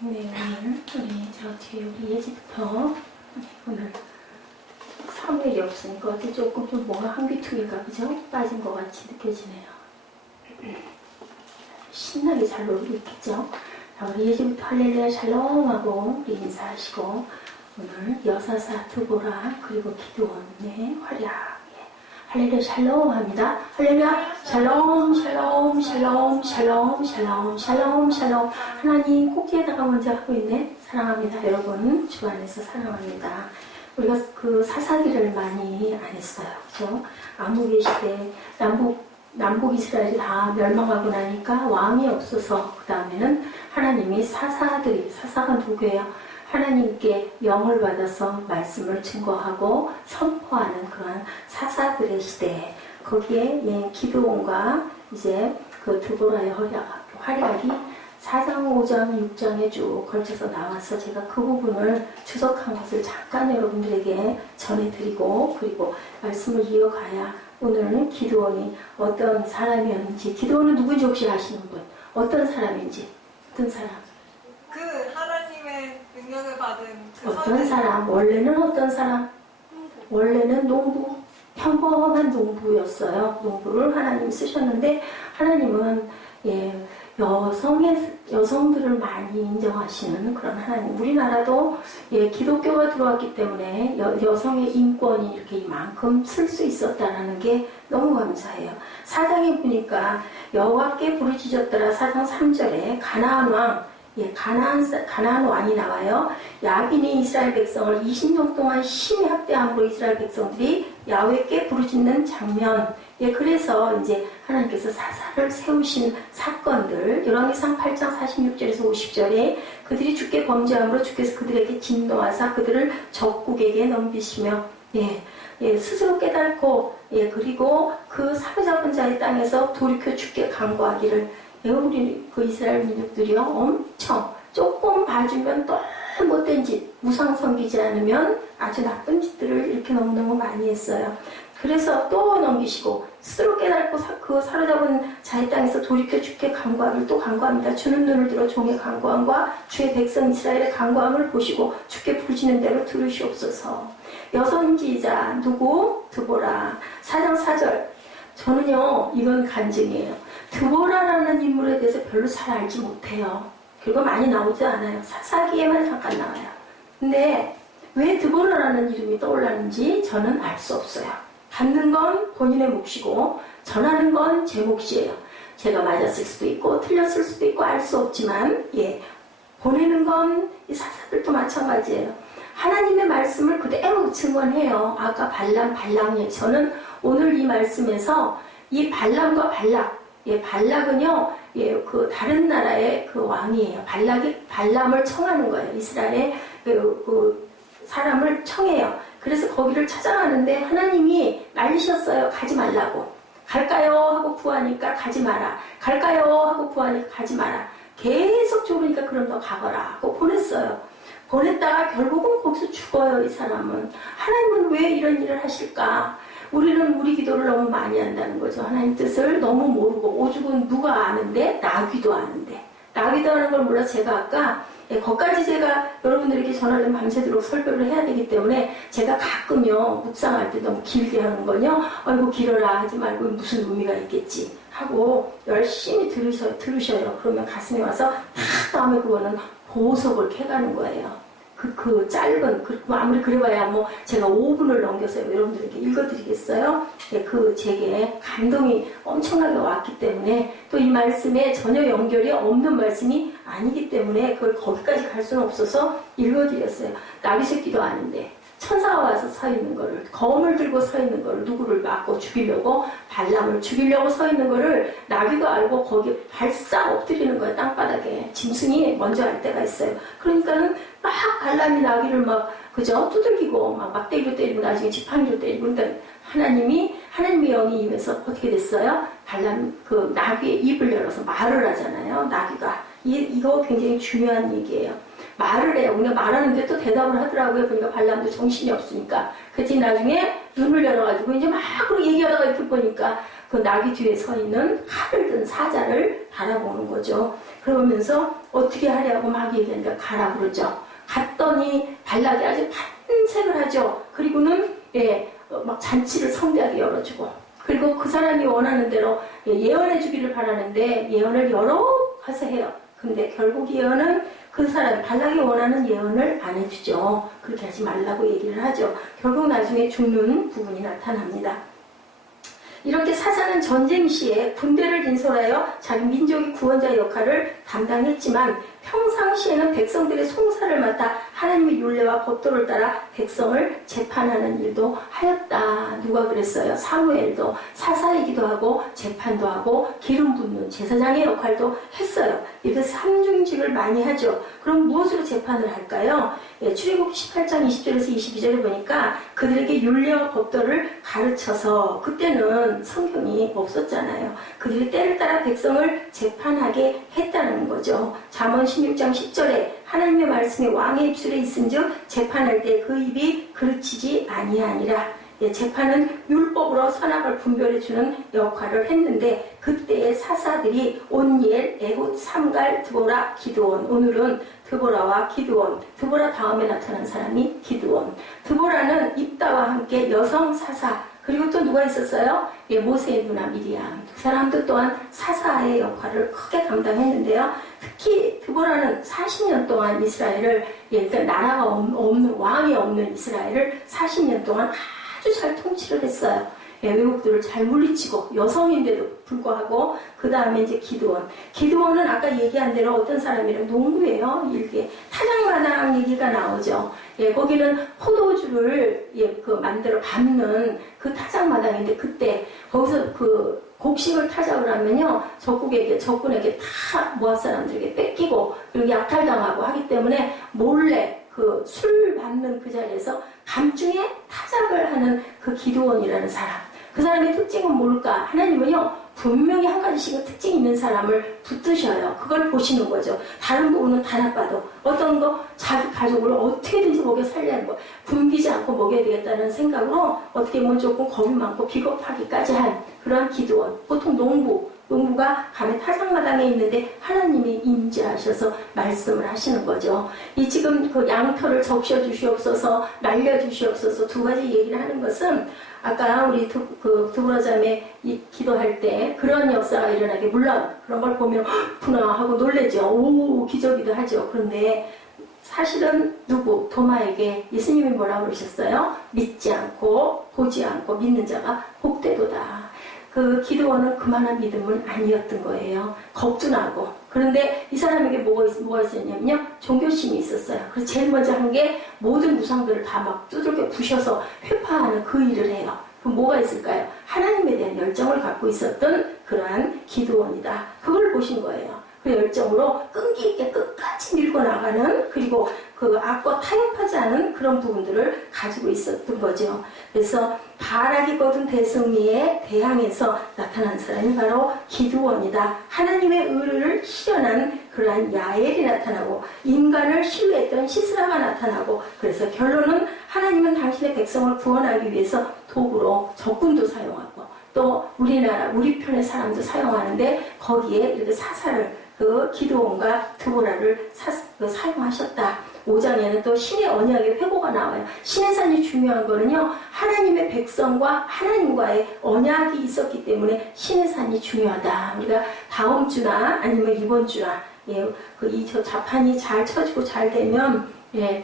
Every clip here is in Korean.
네, 오늘 우리 저 뒤에 우리 예지부터 오늘 사무엘이 없으니까 어디 조금 좀 뭐가 한귀퉁이가 그죠? 빠진 것 같이 느껴지네요. 신나게 잘 놀고 있겠죠? 자, 우리 예지부터 할렐루야 샬롬하고 우리 인사하시고 오늘 여사사 드보라 그리고 기드온의 활약 할렐루야 샬롬 합니다. 할렐루야 샬롬 샬롬 샬롬 샬롬 샬롬 샬롬 샬롬 하나님 꼭지에다가 먼저 하고 있네. 사랑합니다 여러분. 주 안에서 사랑합니다. 우리가 그 사사기를 많이 안 했어요. 그죠? 암흑의 시대 남북 이스라엘이 다 멸망하고 나니까 왕이 없어서 그 다음에는 하나님이 사사가 누구예요? 하나님께 영을 받아서 말씀을 증거하고 선포하는 그런 사사들의 시대. 거기에 기드온과 이제 그 드보라의 활약이 4장, 5장, 6장에 쭉 걸쳐서 나와서 제가 그 부분을 주석한 것을 잠깐 여러분들에게 전해드리고 그리고 말씀을 이어가야 오늘 기드온이 어떤 사람이었는지 기드온은 누구인지 혹시 아시는 분? 어떤 사람인지? 어떤 사람? 그 하나님의 능력을 받은 그 어떤 사람? 원래는 어떤 사람? 원래는 농부, 평범한 농부였어요. 농부를 하나님이 쓰셨는데 하나님은 여성들을 많이 인정하시는 그런 하나님. 우리나라도 기독교가 들어왔기 때문에 여성의 인권이 이렇게 이만큼 쓸 수 있었다는 게 너무 감사해요. 4장에 보니까 여호와께 부르짖었더라 4장 3절에 가나안 왕 가나안 왕이 나와요. 야빈이 이스라엘 백성을 20년 동안 심히 학대함으로 이스라엘 백성들이 야훼께 부르짖는 장면. 그래서 이제 하나님께서 사사를 세우신 사건들, 열왕기상 8장 46절에서 50절에 그들이 주께 범죄함으로 주께서 그들에게 진노하사 그들을 적국에게 넘기시며, 스스로 깨닫고, 그리고 그 사로잡은 자의 땅에서 돌이켜 주께 간구하기를. 우리 그 이스라엘 민족들이요 엄청 조금 봐주면 또 못된 짓, 우상 섬기지 않으면 아주 나쁜 짓들을 이렇게 너무너무 많이 했어요. 그래서 또 넘기시고 스스로 깨닫고 그 사로잡은 자의 땅에서 돌이켜 주께 간구하기를 또 간구합니다. 주는 눈을 들어 종의 간구함과 주의 백성 이스라엘의 간구함을 보시고 주께 부르짖는 대로 들으시옵소서. 여선지자 누구? 드보라. 4장 4절. 저는요 이건 간증이에요. 드보라라는 인물에 대해서 별로 잘 알지 못해요. 그리고 많이 나오지 않아요. 사사기에만 잠깐 나와요. 근데 왜 드보라라는 이름이 떠올랐는지 저는 알 수 없어요. 받는 건 본인의 몫이고 전하는 건 제 몫이에요. 제가 맞았을 수도 있고 틀렸을 수도 있고 알 수 없지만 보내는 건 이 사사들도 마찬가지예요. 하나님의 말씀을 그대로 증언해요. 아까 발람이 저는 오늘 이 말씀에서 이 발람과 발락은요, 그 다른 나라의 그 왕이에요. 발람을 청하는 거예요. 이스라엘의 그 사람을 청해요. 그래서 거기를 찾아가는데 하나님이 말리셨어요. 가지 말라고. 갈까요? 하고 구하니까 가지 마라. 갈까요? 하고 구하니까 가지 마라. 계속 조르니까 그럼 너 가거라 하고 보냈어요. 보냈다가 결국은 거기서 죽어요. 이 사람은. 하나님은 왜 이런 일을 하실까? 우리는 우리 기도를 너무 많이 한다는 거죠. 하나님 뜻을 너무 모르고 오죽은 누가 아는데 나귀도 아는데 나귀도 하는 걸 몰라서 제가 아까 거기까지 제가 여러분들에게 전하려면 밤새도록 설교를 해야 되기 때문에 제가 가끔요 묵상할 때 너무 길게 하는 건요 아이고 길어라 하지 말고 무슨 의미가 있겠지 하고 열심히 들으셔요. 그러면 가슴에 와서 다음에 그거는 보석을 캐가는 거예요. 그 짧은, 아무리 그래봐야 뭐 제가 5분을 넘겨서 여러분들에게 읽어드리겠어요? 제게 감동이 엄청나게 왔기 때문에 또 이 말씀에 전혀 연결이 없는 말씀이 아니기 때문에 그걸 거기까지 갈 수는 없어서 읽어드렸어요. 나귀 새끼도 아닌데 천사가 와서 서 있는 거를, 검을 들고 서 있는 거를 누구를 맞고 죽이려고, 발람을 죽이려고 서 있는 거를 나귀가 알고 거기에 발싹 엎드리는 거예요. 땅바닥에. 짐승이 먼저 할 때가 있어요. 그러니까는 막 발람이 나귀를 그죠? 두들기고 막 막대기로 때리고 나중에 지팡이로 때리고 그러니까 하나님의 영이 임해서 어떻게 됐어요? 그 나귀의 입을 열어서 말을 하잖아요. 나귀가. 이거 굉장히 중요한 얘기예요. 말을 해요. 우리가 말하는데 또 대답을 하더라고요. 그러니까 발람도 정신이 없으니까. 그랬더니 나중에 눈을 열어가지고 이제 막 그렇게 얘기하다가 이렇게 보니까 그 나귀 뒤에 서 있는 칼을 든 사자를 바라보는 거죠. 그러면서 어떻게 하려고 막 얘기하니까 가라 그러죠. 갔더니 발락이 아주 판색을 하죠. 그리고는 막 잔치를 성대하게 열어주고, 그리고 그 사람이 원하는 대로 예언해 주기를 바라는데 예언을 여러 가지 해요. 근데 결국 예언은 그 사람 발락이 원하는 예언을 안 해주죠. 그렇게 하지 말라고 얘기를 하죠. 결국 나중에 죽는 부분이 나타납니다. 이렇게 사사는 전쟁 시에 군대를 인솔하여 자기 민족의 구원자 역할을 담당했지만 평상시에는 백성들의 송사를 맡아 하나님의 율례와 법도를 따라 백성을 재판하는 일도 하였다. 누가 그랬어요? 사무엘도 사사이기도 하고 재판도 하고 기름 붓는 제사장의 역할도 했어요. 이렇게 삼중직을 많이 하죠. 그럼 무엇으로 재판을 할까요? 출애굽기 18장 20절에서 22절에 보니까 그들에게 율례와 법도를 가르쳐서, 그때는 성경이 없었잖아요. 그들이 때를 따라 백성을 재판하게 했다는 거죠. 잠언 16장 10절에 하나님의 말씀이 왕의 입술에 있은즉 재판할 때 그 입이 그르치지 아니하니라. 재판은 율법으로 선악을 분별해주는 역할을 했는데, 그때의 사사들이 온니엘, 에훗, 삼갈, 드보라, 기드온. 오늘은 드보라와 기드온, 드보라 다음에 나타난 사람이 기드온. 드보라는 입다와 함께 여성 사사, 그리고 또 누가 있었어요? 모세의 누나 미리암. 두 사람도 또한 사사의 역할을 크게 감당했는데요. 특히 드보라는 40년 동안 이스라엘을, 그러니까 나라가 없는, 왕이 없는 이스라엘을 40년 동안 아주 잘 통치를 했어요. 외국들을 잘 물리치고, 여성인데도 불구하고. 그 다음에 이제 기드온은 아까 얘기한 대로 어떤 사람이랑 농부예요. 이렇게 타작마당 얘기가 나오죠. 거기는 포도주를 만들어 밟는 그 타작마당인데, 그때 거기서 그 곡식을 타작을 하면요, 적군에게 다 모압 사람들에게 뺏기고, 그리고 약탈당하고 하기 때문에 몰래 그 술 받는 그 자리에서 밤중에 타작을 하는 그 기드온이라는 사람. 그 사람의 특징은 뭘까? 하나님은요, 분명히 한 가지씩은 특징 있는 사람을 붙드셔요. 그걸 보시는 거죠. 다른 부분은 다 나빠도 어떤 거 자기 가족을 어떻게든지 먹여 살려야 하는 거, 굶기지 않고 먹여야 되겠다는 생각으로 어떻게 보면 조금 겁이 많고 비겁하기까지 한 그런 기드온. 보통 농부가 밤에 타작마당에 있는데 하나님이 임재하셔서 말씀을 하시는 거죠. 이 지금 그 양털을 적셔 주시옵소서, 날려 주시옵소서 두 가지 얘기를 하는 것은, 아까 우리 드보라 자매 기도할 때 그런 역사가 일어나게, 물론 그런 걸 보면 구나 하고 놀래죠. 오, 기적이도 하죠. 그런데 사실은 도마에게 예수님이 뭐라고 그러셨어요? 믿지 않고 보지 않고 믿는 자가 복되도다. 그 기드온은 그만한 믿음은 아니었던 거예요. 겁도 나고. 그런데 이 사람에게 뭐가 있었냐면요, 종교심이 있었어요. 그래서 제일 먼저 한 게 모든 우상들을 다 막 두들겨 부셔서 회파하는 그 일을 해요. 그럼 뭐가 있을까요? 하나님에 대한 열정을 갖고 있었던 그러한 기드온이다. 그걸 보신 거예요. 그 열정으로 끈기 있게 끝까지 밀고 나가는, 그리고 그 악과 타협하지 않은 그런 부분들을 가지고 있었던 거죠. 그래서 바락이 거둔 대승리에 대항해서 나타난 사람이 바로 기드온이다. 하나님의 의를 실현한 그러한 야엘이 나타나고, 인간을 신뢰했던 시스라가 나타나고, 그래서 결론은 하나님은 당신의 백성을 구원하기 위해서 도구로 적군도 사용하고, 또 우리나라, 우리 편의 사람도 사용하는데, 거기에 이렇게 사사를, 그 기드온과 드보라를 사용하셨다. 5장에는 또 신의 언약의 회고가 나와요. 신의 산이 중요한 거는요, 하나님의 백성과 하나님과의 언약이 있었기 때문에 신의 산이 중요하다. 우리가 다음 주나 아니면 이번 주나, 저 자판이 잘 쳐지고 잘 되면,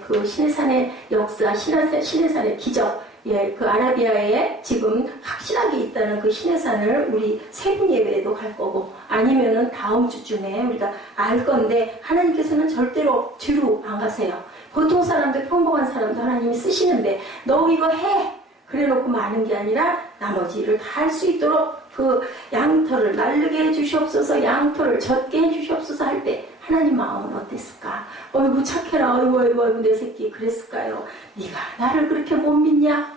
그 신의 산의 역사, 신의 산의 기적, 그 아라비아에 지금 확실하게 있다는 그 신의 산을 우리 세분 예배에도 갈 거고, 아니면은 다음 주쯤에 우리가 알 건데, 하나님께서는 절대로 뒤로 안 가세요. 보통 사람들, 평범한 사람도 하나님이 쓰시는데, 너 이거 해! 그래 놓고 마는 게 아니라 나머지 일을 다 할 수 있도록 그 양털을 날르게 해주시옵소서, 양털을 젖게 해주시옵소서 할 때 하나님 마음은 어땠을까? 어이구 착해라, 어이구 내 새끼 그랬을까요? 네가 나를 그렇게 못 믿냐?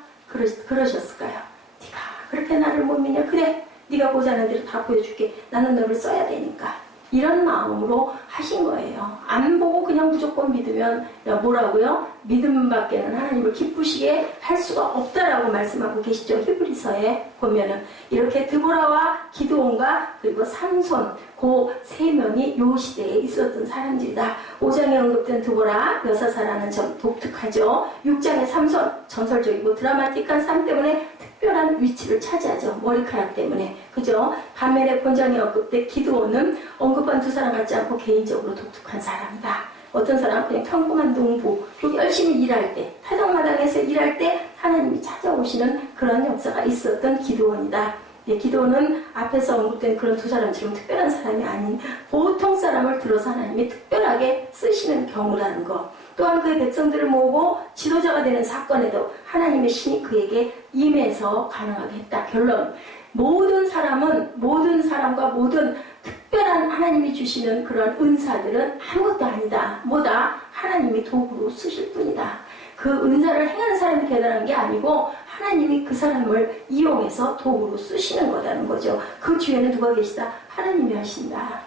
그러셨을까요? 네가 그렇게 나를 못 믿냐? 그래, 네가 보자는 대로 다 보여줄게. 나는 너를 써야 되니까. 이런 마음으로 하신 거예요. 안 보고 그냥 무조건 믿으면 뭐라고요? 믿음밖에는 하나님을 기쁘시게 할 수가 없다라고 말씀하고 계시죠. 히브리서에 보면은 이렇게 드보라와 기드온과 그리고 삼손 그 세 명이 요 시대에 있었던 사람들이다. 5장에 언급된 드보라 여사사라는 점 독특하죠. 6장의 삼손 전설적이고 드라마틱한 삶 때문에 특별한 위치를 차지하죠. 머리카락 때문에. 그죠? 반면에 본장에 언급된 기드온은 언급한 두 사람 같지 않고 개인적으로 독특한 사람이다. 어떤 사람은 그냥 평범한 농부, 그리고 열심히 일할 때, 타작마당에서 일할 때 하나님이 찾아오시는 그런 역사가 있었던 기드온이다. 예, 기드온은 앞에서 언급된 그런 두 사람처럼 특별한 사람이 아닌 보통 사람을 들어서 하나님이 특별하게 쓰시는 경우라는 것. 또한 그의 백성들을 모으고 지도자가 되는 사건에도 하나님의 신이 그에게 임해서 가능하게 했다. 결론. 모든 사람과 모든 특별한 하나님이 주시는 그런 은사들은 아무것도 아니다. 뭐다? 하나님이 도구로 쓰실 뿐이다. 그 은사를 행하는 사람이 대단한 게 아니고 하나님이 그 사람을 이용해서 도구로 쓰시는 거라는 거죠. 그 뒤에는 누가 계시다? 하나님이 하신다.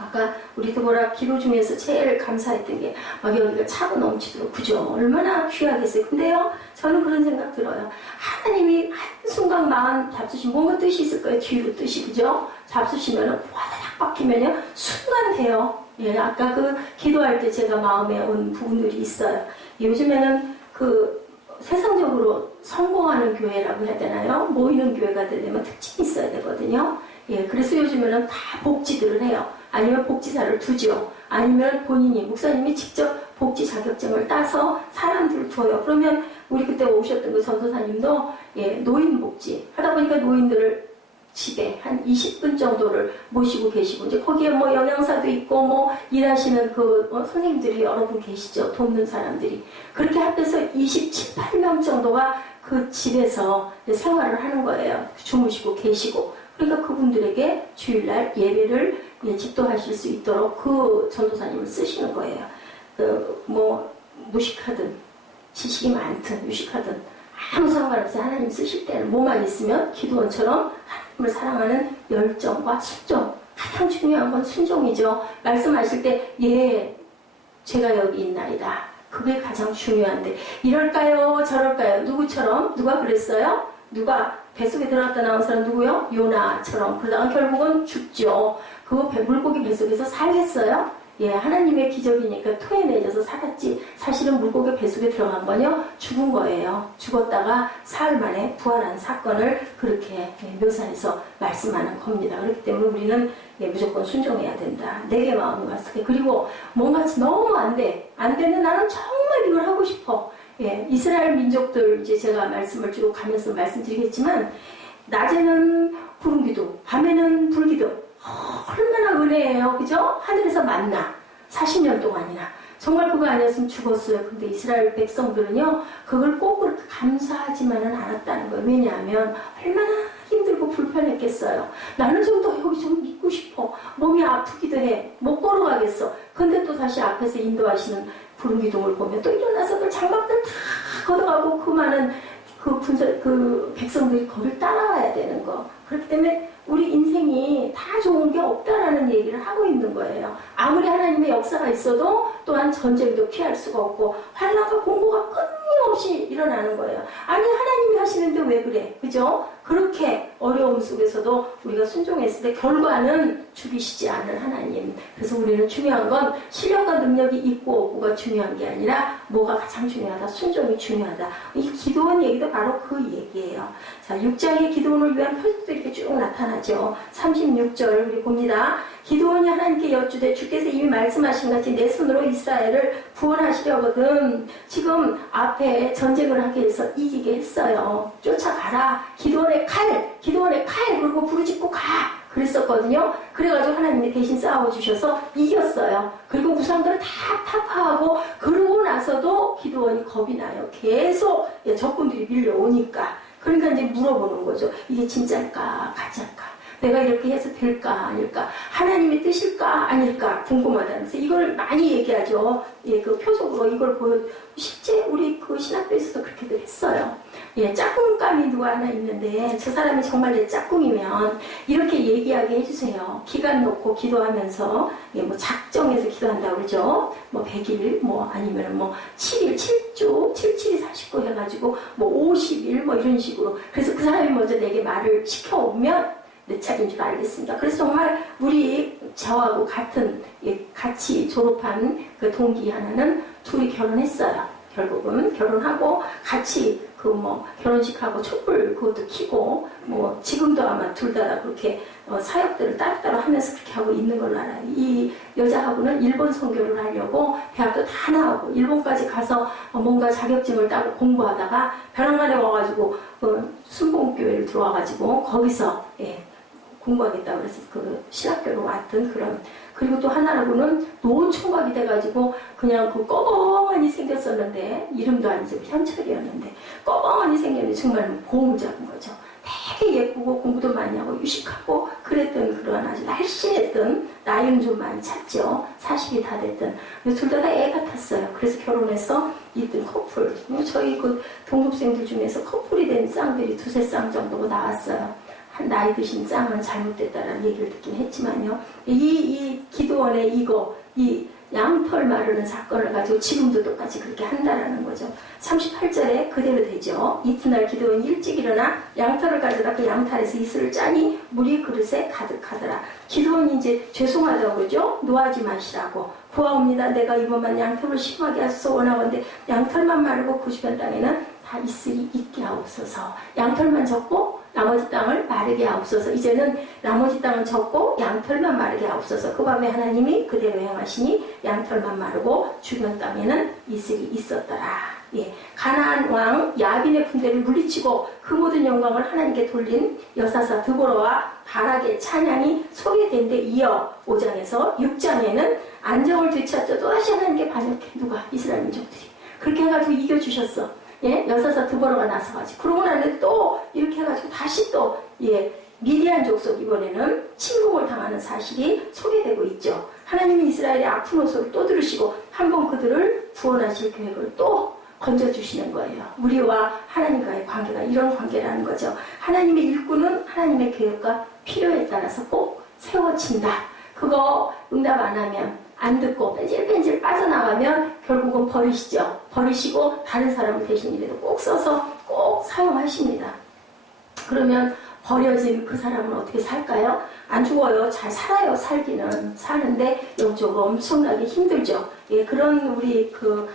아까 우리 드보라 기도 중에서 제일 감사했던 게 막 여기가 차고 넘치도록 그죠? 얼마나 귀하겠어요. 근데요 저는 그런 생각 들어요. 하나님이 한순간 마음 잡수시면 뭔가 뜻이 있을 거예요. 뒤로 뜻이 그죠? 잡수시면은 와다닥 박히면요 순간 돼요. 예, 아까 그 기도할 때 제가 마음에 온 부분들이 있어요. 요즘에는 그 세상적으로 성공하는 교회라고 해야 되나요? 모이는 교회가 되려면 특징이 있어야 되거든요. 예, 그래서 요즘에는 다 복지들을 해요. 아니면 복지사를 두죠. 아니면 본인이, 목사님이 직접 복지 자격증을 따서 사람들을 두어요. 그러면 우리 그때 오셨던 그 전도사님도 예, 노인복지 하다 보니까 노인들을 집에 한 20분 정도를 모시고 계시고 이제 거기에 뭐 영양사도 있고 뭐 일하시는 그 선생님들이 여러 분 계시죠. 돕는 사람들이. 그렇게 합해서 27, 8명 정도가 그 집에서 생활을 하는 거예요. 주무시고 계시고. 그러니까 그분들에게 주일날 예배를 집도하실 수 있도록 그 전도사님을 쓰시는 거예요. 뭐 무식하든 지식이 많든 유식하든 아무 상관없이 하나님 쓰실 때는 뭐만 있으면 기도원처럼 하나님을 사랑하는 열정과 순종. 가장 중요한 건 순종이죠. 말씀하실 때 예, 제가 여기 있나이다. 그게 가장 중요한데 이럴까요? 저럴까요? 누구처럼? 누가 그랬어요? 누가 뱃속에 들어갔다 나온 사람 누구요? 요나처럼. 그러다가 결국은 죽죠. 그 물고기 뱃속에서 살겠어요? 예, 하나님의 기적이니까 토해내져서 살았지. 사실은 물고기 뱃속에 들어간 건요, 죽은 거예요. 죽었다가 사흘 만에 부활한 사건을 그렇게 묘사해서 말씀하는 겁니다. 그렇기 때문에 우리는 무조건 순종해야 된다. 내게 마음이 왔을 때. 그리고 뭔가 너무 안 돼. 안 되는 나는 정말 이걸 하고 싶어. 예, 이스라엘 민족들 이제 제가 말씀을 쭉 가면서 말씀드리겠지만 낮에는 구름 기도, 밤에는 불 기도. 얼마나 은혜예요. 그죠? 하늘에서 만나 40년 동안이나 정말 그거 아니었으면 죽었어요. 근데 이스라엘 백성들은요 그걸 꼭 그렇게 감사하지만은 않았다는 거예요. 왜냐하면 얼마나 힘들고 불편했겠어요. 나는 좀 더 여기 좀 있고 싶어. 몸이 아프기도 해. 못 걸어가겠어. 근데 또 다시 앞에서 인도하시는 구름기둥을 보면 또 일어나서 그 장막들 다 걷어가고 그 많은 그 백성들이 거길 따라와야 되는 거. 그렇기 때문에 우리 인생이 다 좋은 게 없다라는 얘기를 하고 있는 거예요. 아무리 하나님의 역사가 있어도 또한 전쟁도 피할 수가 없고 환난과 공고가 끊임없이 일어나는 거예요. 아니 하나님이 하시는데 왜 그래? 그죠? 그렇게 어려움 속에서도 우리가 순종했을 때 결과는 죽이시지 않은 하나님. 그래서 우리는 중요한 건 실력과 능력이 있고 없고가 중요한 게 아니라 뭐가 가장 중요하다? 순종이 중요하다. 이 기도원 얘기도 바로 그 얘기예요. 자, 6장의 기도원을 위한 표적도 이렇게 쭉 나타나죠. 36절 우리 봅니다. 기도원이 하나님께 여쭈되 주께서 이미 말씀하신 같이 내 손으로 이스라엘을 구원하시려거든. 지금 앞에 전쟁을 하기 위해서 이기게 했어요. 쫓아가라. 기도원의 칼 그리고 부르짖고 가. 그랬었거든요. 그래가지고 하나님이 대신 싸워주셔서 이겼어요. 그리고 우상들을 다 타파하고 그러고 나서도 기도원이 겁이 나요. 계속 적군들이 밀려오니까. 그러니까 이제 물어보는 거죠. 이게 진짜일까 가짜일까. 내가 이렇게 해서 될까 아닐까, 하나님의 뜻일까 아닐까 궁금하다면서 이걸 많이 얘기하죠. 예, 그 표적으로 이걸 실제 우리 그 신학교에서도 그렇게도 했어요. 예, 짝꿍감이 누가 하나 있는데 저 사람이 정말 내 짝꿍이면 이렇게 얘기하게 해주세요. 기간 놓고 기도하면서, 예, 뭐 작정해서 기도한다고 그러죠. 뭐 100일, 뭐 아니면 뭐 7일, 7주, 77이 49 해가지고 뭐 50일 뭐 이런 식으로. 그래서 그 사람이 먼저 내게 말을 시켜오면 내 차례인 줄 알겠습니다. 그래서 정말 우리 저하고 같은, 예, 같이 졸업한 그 동기 하나는 둘이 결혼했어요. 결국은 결혼하고 같이 그 뭐 결혼식하고 촛불 그것도 켜고 뭐 지금도 아마 둘 다 그렇게 사역들을 따로따로 하면서 그렇게 하고 있는 걸로 알아요. 이 여자하고는 일본 선교를 하려고 대학도 다 나오고 일본까지 가서 뭔가 자격증을 따고 공부하다가 벼랑간에 와가지고 순복음교회를 들어와가지고 거기서, 예, 공부하겠다고 그래서 그 신학교로 왔던 그런. 그리고 또 하나라고는 노총각이 돼가지고 그냥 그 꺼벙하니 생겼었는데, 이름도 아니죠. 현철이었는데 꺼벙하니 생겼는데 정말 보험을 잡은 거죠. 되게 예쁘고 공부도 많이 하고 유식하고 그랬던 그런 아주 날씬했던, 나이는 좀 많이 찼죠. 40이 다 됐던. 둘 다 애 같았어요. 그래서 결혼해서 있던 커플. 저희 그 동급생들 중에서 커플이 된 쌍들이 두세 쌍 정도가 나왔어요. 나이 드신 쌍은 잘못됐다라는 얘기를 듣긴 했지만요. 이 기도원의 이 양털 마르는 사건을 가지고 지금도 똑같이 그렇게 한다라는 거죠. 38절에 그대로 되죠. 이튿날 기도원이 일찍 일어나 양털을 가져다 그 양털에서 이슬을 짜니 물이 그릇에 가득하더라. 기도원이 이제 죄송하다고 그러죠. 노하지 마시라고. 구하옵니다. 내가 이번만 양털을 심하게 하소서 원하건대 양털만 마르고 그 주변 땅에는 다 이슬이 있게 하옵소서. 양털만 적고 나머지 땅을 마르게 하옵소서. 이제는 나머지 땅은 적고 양털만 마르게 하옵소서. 그 밤에 하나님이 그대로 행하시니 양털만 마르고 주변 땅에는 이슬이 있었더라. 예, 가나안 왕 야빈의 군대를 물리치고 그 모든 영광을 하나님께 돌린 여사사 드보라와 바락의 찬양이 소개된 데 이어 5장에서 6장에는 안정을 되찾자 또다시 하나님께 반역해. 누가? 이스라엘 민족들이. 그렇게 해가지고 이겨주셨어. 예, 여사사 드보라가 나서가지고. 그러고 나는데 또 이렇게 해가지고 다시 또, 예, 미디안 족속 이번에는 침공을 당하는 사실이 소개되고 있죠. 하나님이 이스라엘의 아픈 호소를 또 들으시고 한번 그들을 구원하실 계획을 또 건져주시는 거예요. 우리와 하나님과의 관계가 이런 관계라는 거죠. 하나님의 일꾼은 하나님의 계획과 필요에 따라서 꼭 세워진다. 그거 응답 안 하면, 안 듣고 뺀질뺀질 빠져나가면 결국은 버리시죠. 버리시고 다른 사람을 대신 일에도 꼭 써서 꼭 사용하십니다. 그러면 버려진 그 사람은 어떻게 살까요? 안 죽어요. 잘 살아요. 살기는 사는데 영적으로 엄청나게 힘들죠. 예, 그런 우리 그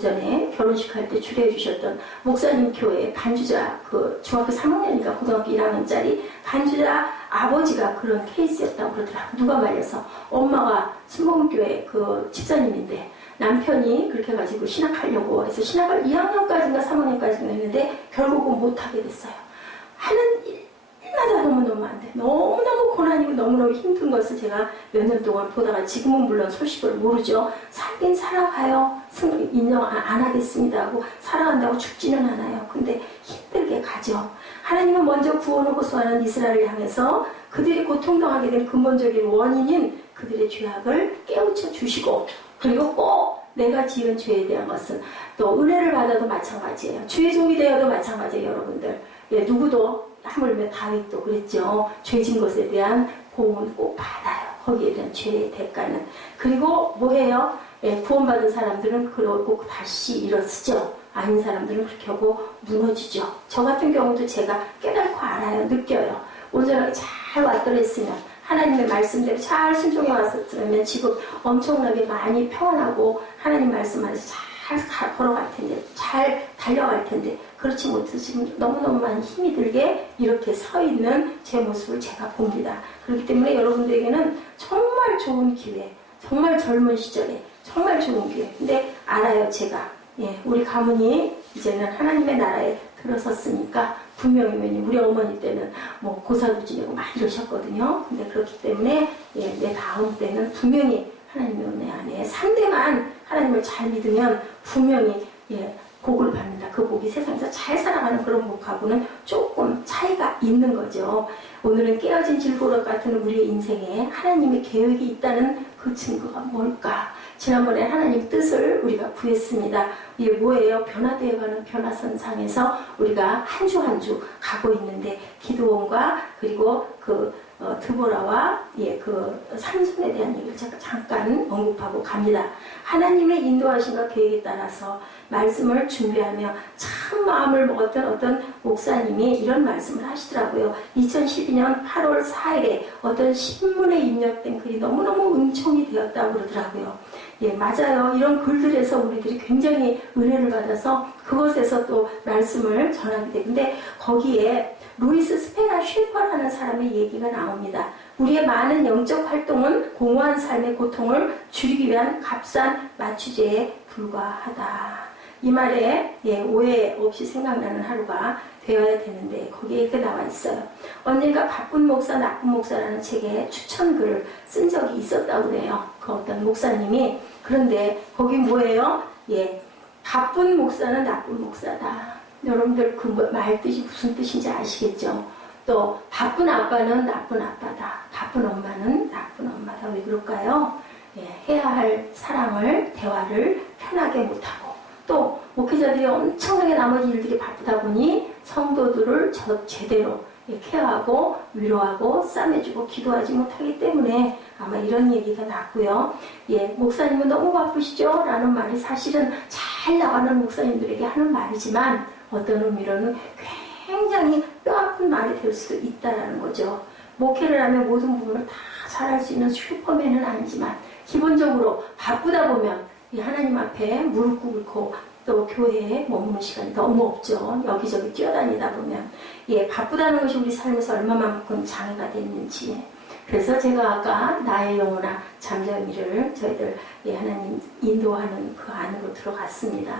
전에 결혼식 할 때 주례해 주셨던 목사님 교회 반주자, 그 중학교 3학년인가 고등학교 1학년짜리 반주자 아버지가 그런 케이스였다고 그러더라고요. 누가 말려서 엄마가 순복음교회 그 집사님인데 남편이 그렇게 해가지고 신학하려고 해서 신학을 2학년까지인가 3학년까지인가 했는데 결국은 못하게 됐어요. 하는 일마다 너무너무 안 돼. 너무너무 고난이고 너무너무 힘든 것을 제가 몇 년 동안 보다가 지금은 물론 소식을 모르죠. 살긴 살아가요. 인정 안 하겠습니다 하고 살아간다고 죽지는 않아요. 근데 힘들게 가죠. 하나님은 먼저 구원을 호소하는 이스라엘을 향해서 그들이 고통당하게 된 근본적인 원인인 그들의 죄악을 깨우쳐 주시고, 그리고 꼭 내가 지은 죄에 대한 것은 또 은혜를 받아도 마찬가지예요. 주의 종이 되어도 마찬가지예요. 여러분들. 예, 누구도 하물며 다윗도 그랬죠. 죄진 것에 대한 보응은 꼭 받아요. 거기에 대한 죄의 대가는. 그리고 뭐해요? 예, 구원받은 사람들은 그러고 다시 일어서죠. 아닌 사람들은 그렇게 하고 무너지죠. 저 같은 경우도 제가 깨닫고 알아요. 느껴요. 온전하게 잘 왔더랬으면, 하나님의 말씀대로 잘 순종해 왔었으면 지금 엄청나게 많이 평안하고 하나님 말씀 안에서 잘 걸어갈 텐데, 잘 달려갈 텐데, 그렇지 못해서 지금 너무너무 많이 힘이 들게 이렇게 서 있는 제 모습을 제가 봅니다. 그렇기 때문에 여러분들에게는 정말 좋은 기회, 정말 젊은 시절에 정말 좋은 기회. 근데 알아요, 제가. 예, 우리 가문이 이제는 하나님의 나라에 들어섰으니까 분명히 우리 어머니 때는 뭐 고사도 지내고 막 이러셨거든요. 근데 그렇기 때문에 예, 내 다음 때는 분명히 하나님의 은혜 안에 3대만 하나님을 잘 믿으면 분명히 예, 복을 받는다. 그 복이 세상에서 잘 살아가는 그런 복하고는 조금 차이가 있는 거죠. 오늘은 깨어진 질그릇 같은 우리의 인생에 하나님의 계획이 있다는 그 증거가 뭘까? 지난번에 하나님 뜻을 우리가 구했습니다. 이게 뭐예요? 변화되어가는 변화선상에서 우리가 한 주 한 주 가고 있는데 기드온과 그리고 드보라와 그 삼손에 대한 얘기를 잠깐 언급하고 갑니다. 하나님의 인도하심과 계획에 따라서 말씀을 준비하며 참 마음을 먹었던 어떤 목사님이 이런 말씀을 하시더라고요. 2012년 8월 4일에 어떤 신문에 입력된 글이 너무너무 은총이 되었다고 그러더라고요. 예, 맞아요. 이런 글들에서 우리들이 굉장히 은혜를 받아서 그것에서 또 말씀을 전하게 되는데 거기에 루이스 스페라 쉐퍼라는 사람의 얘기가 나옵니다. 우리의 많은 영적 활동은 공허한 삶의 고통을 줄이기 위한 값싼 마취제에 불과하다. 이 말에 오해 없이 생각나는 하루가 되어야 되는데 거기에 이렇게 나와 있어요. 언젠가 바쁜 목사 나쁜 목사라는 책에 추천글을 쓴 적이 있었다고 그래요. 그 어떤 목사님이. 그런데 거기 뭐예요? 바쁜 목사는 나쁜 목사다. 여러분들 그 말 뜻이 무슨 뜻인지 아시겠죠? 또 바쁜 아빠는 나쁜 아빠다. 바쁜 엄마는 나쁜 엄마다. 왜 그럴까요? 해야 할 사랑을 대화를 편하게 못하고 또 목회자들이 엄청나게 나머지 일들이 바쁘다 보니 성도들을 제대로 케어하고 위로하고 싸매주고 기도하지 못하기 때문에 아마 이런 얘기가 났고요. 목사님은 너무 바쁘시죠? 라는 말이 사실은 잘 나가는 목사님들에게 하는 말이지만 어떤 의미로는 굉장히 뼈아픈 말이 될 수도 있다는 거죠. 목회를 하면 모든 부분을 다 잘할 수 있는 슈퍼맨은 아니지만 기본적으로 바쁘다 보면 이 하나님 앞에 무릎 꿇고 또 교회에 머무는 시간이 너무 없죠. 여기저기 뛰어다니다 보면 바쁘다는 것이 우리 삶에서 얼마만큼 장애가 됐는지. 그래서 제가 아까 나의 영혼아 잠잠이를 저희들 하나님 인도하는 그 안으로 들어갔습니다.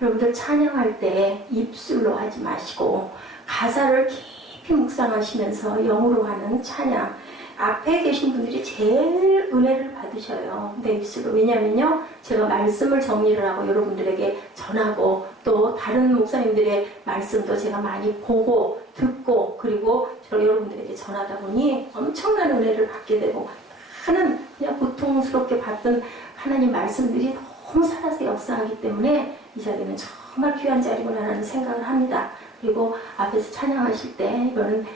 여러분들 찬양할 때 입술로 하지 마시고 가사를 깊이 묵상하시면서 영으로 하는 찬양. 앞에 계신 분들이 제일 은혜를 받으셔요. 내 입술로. 왜냐면요, 제가 말씀을 정리를 하고 여러분들에게 전하고 또 다른 목사님들의 말씀도 제가 많이 보고 듣고 그리고 여러분들에게 전하다 보니 엄청난 은혜를 받게 되고 많은 그냥 고통스럽게 받던 하나님 말씀들이 너무 살아서 역사하기 때문에 이 자리는 정말 귀한 자리구나라는 생각을 합니다. 그리고 앞에서 찬양하실 때 이거는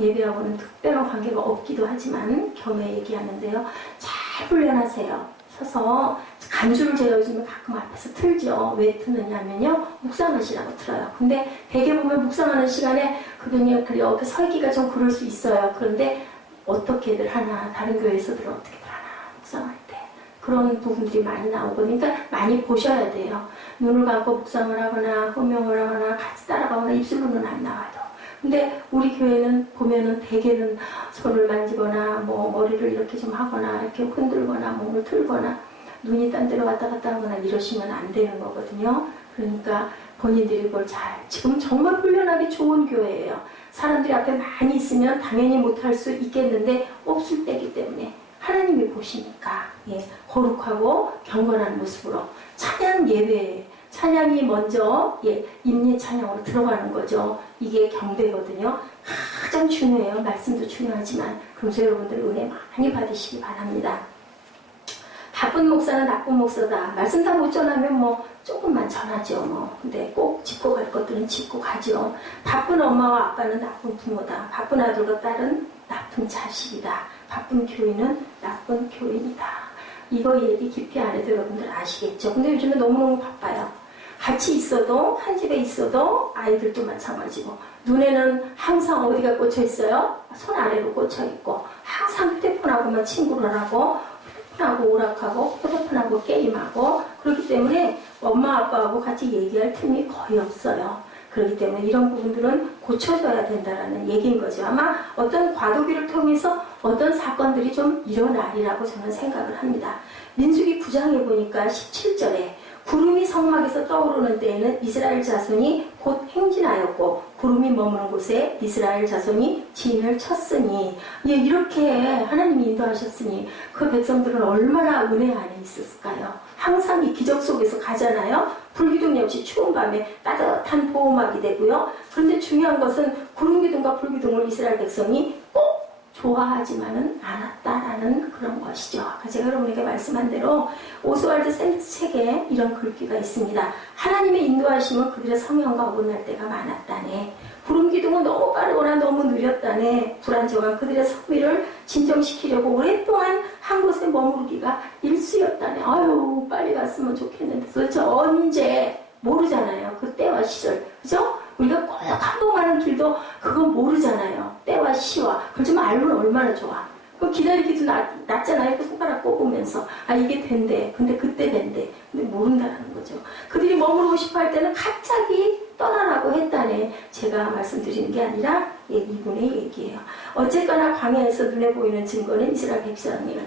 예배하고는 특별한 관계가 없기도 하지만 겸해 얘기하는데요. 잘 훈련하세요. 서서 간주를 제가 요즘에 가끔 앞에서 틀죠. 왜 트느냐면요. 묵상하시라고 틀어요. 근데 대개 보면 묵상하는 시간에 그냥 이렇게 설기가 좀 그럴 수 있어요. 그런데 어떻게들 하나, 다른 교회에서들 어떻게들 하나 묵상할 때 그런 부분들이 많이 나오거든요. 그러니까 많이 보셔야 돼요. 눈을 감고 묵상을 하거나 호명을 하거나 같이 따라가거나 입술로는 안 나와도. 근데 우리 교회는 보면은 대개는 손을 만지거나 머리를 이렇게 좀 하거나 이렇게 흔들거나 몸을 틀거나 눈이 딴 데로 왔다 갔다 하거나 이러시면 안 되는 거거든요. 그러니까 본인들이 그걸 지금 정말 훈련하기 좋은 교회예요. 사람들이 앞에 많이 있으면 당연히 못할 수 있겠는데 없을 때이기 때문에 하나님이 보시니까 거룩하고 경건한 모습으로 찬양 예배에 찬양이 먼저 임례 찬양으로 들어가는 거죠. 이게 경배거든요. 가장 중요해요. 말씀도 중요하지만 그래서 여러분들 은혜 많이 받으시기 바랍니다. 바쁜 목사는 나쁜 목사다. 말씀 다 못 전하면 조금만 전하죠. 근데 꼭 짚고 갈 것들은 짚고 가죠. 바쁜 엄마와 아빠는 나쁜 부모다. 바쁜 아들과 딸은 나쁜 자식이다. 바쁜 교인은 나쁜 교인이다. 이거 얘기 깊이 안 해도 여러분들 아시겠죠? 근데 요즘에 너무너무 바빠요. 같이 있어도 한 집에 있어도 아이들도 마찬가지고 눈에는 항상 어디가 꽂혀 있어요? 손 아래로 꽂혀 있고 항상 휴대폰하고만 친구를 하고 휴대폰하고 오락하고 휴대폰하고 게임하고 그렇기 때문에 엄마 아빠하고 같이 얘기할 틈이 거의 없어요. 그렇기 때문에 이런 부분들은 고쳐져야 된다는 얘기인 거죠. 아마 어떤 과도기를 통해서 어떤 사건들이 좀 일어나리라고 저는 생각을 합니다. 민수기 9장에 보니까 17절에 구름이 성막에서 떠오르는 때에는 이스라엘 자손이 곧 행진하였고 구름이 머무는 곳에 이스라엘 자손이 진을 쳤으니 예, 이렇게 하나님이 인도하셨으니 그 백성들은 얼마나 은혜 안에 있었을까요? 항상 이 기적 속에서 가잖아요. 불기둥 역시 추운 밤에 따뜻한 보호막이 되고요. 그런데 중요한 것은 구름기둥과 불기둥을 이스라엘 백성이 꼭 좋아하지만은 않았다라는 그런 것이죠. 아까 제가 여러분에게 말씀한 대로 오스왈드 샌드 책에 이런 글귀가 있습니다. 하나님의 인도하심은 그들의 성령과 어긋날 때가 많았다네. 구름기둥은 너무 빠르거나 너무 느렸다네. 불안정한 그들의 성미를 진정시키려고 오랫동안 한 곳에 머무르기가 일쑤였다네. 아유 빨리 갔으면 좋겠는데 도대체 언제 모르잖아요. 그 때와 시절 그죠? 우리가 꼭 한 번 가는 길도 그거 모르잖아요. 때와 시와. 그걸 좀 알면 얼마나 좋아. 그 기다리기도 낫잖아요. 그 손가락 꼽으면서 아 이게 된대. 근데 그때 된대. 근데 모른다는 거죠. 그들이 머무르고 싶어 할 때는 갑자기 떠나라고 했다네. 제가 말씀드리는 게 아니라 이분의 얘기예요. 어쨌거나 광야에서 눈에 보이는 증거는 이스라엘 백성이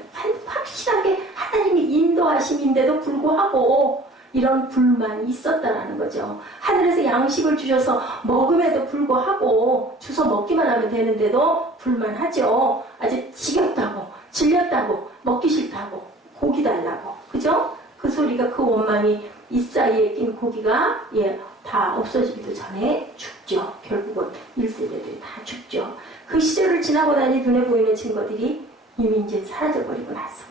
확실하게 하나님이 인도하심인데도 불구하고 이런 불만이 있었다라는 거죠. 하늘에서 양식을 주셔서 먹음에도 불구하고 주워 먹기만 하면 되는데도 불만하죠. 아주 지겹다고, 질렸다고, 먹기 싫다고, 고기 달라고. 그죠? 그 소리가 그 원망이 이 사이에 낀 고기가 다 없어지기도 전에 죽죠. 결국은 1세대들이 다 죽죠. 그 시절을 지나고 나니 눈에 보이는 증거들이 이미 이제 사라져버리고 났어.